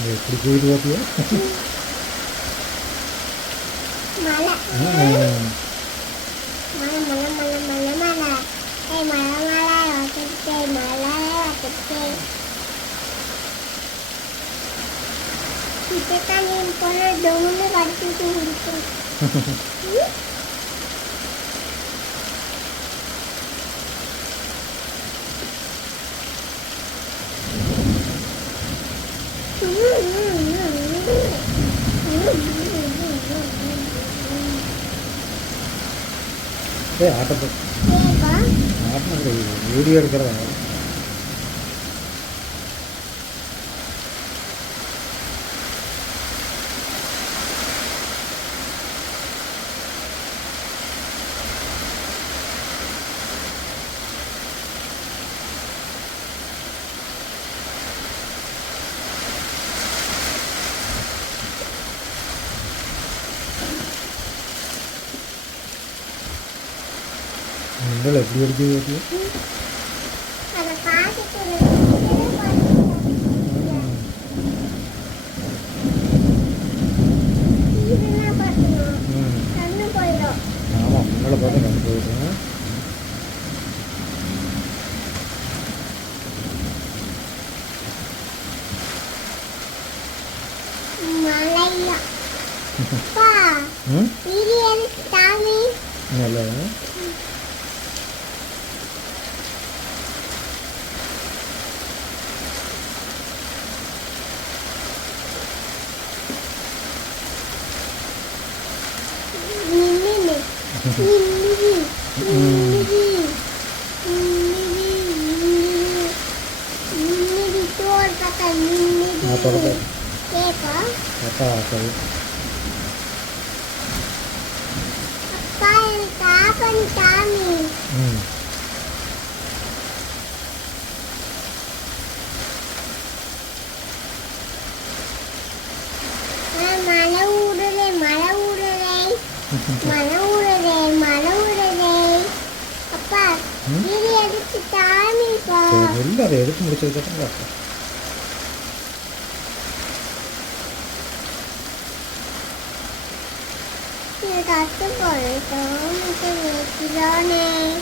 இது எப்படி போயிட்டு பார்த்தியா மலை ம். மலை மலை மலை மலை ஏ ஆட்டத்தை ஏப்பா ஆட்டம் வீடியோ எடுக்கிறதா? நீங்கள் எப்படி அடிக்கிறது பார்த்தியா ஆமாம் உங்களை பார்த்து கண்டு சாமி நல்லா மழை ஊடுறே மழை ஊடுறே மழை 저 머리가 이렇게 무리쳐서 것 같아. 내가 뜨거워서 엄청 기다네.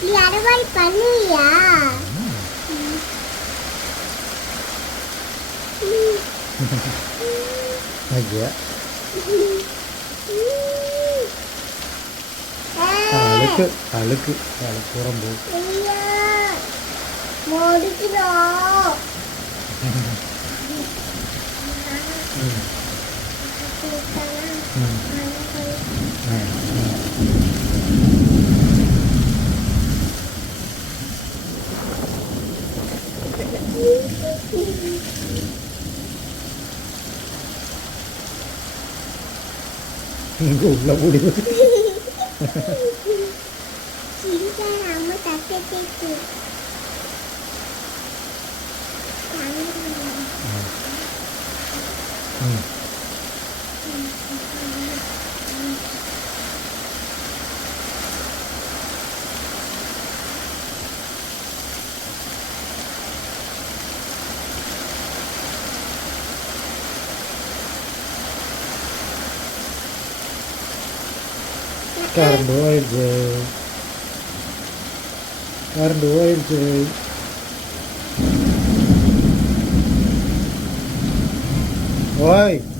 நீ அறுவாடி பண்ணுவியா ம். ம். ஐயா ம். அழுக்கு அழுக்கு அழுக்கு உரம் 골라 버리고. 진짜 나무 다 깨지지. 응. 응. Current OLJ. Current OLJ. Why?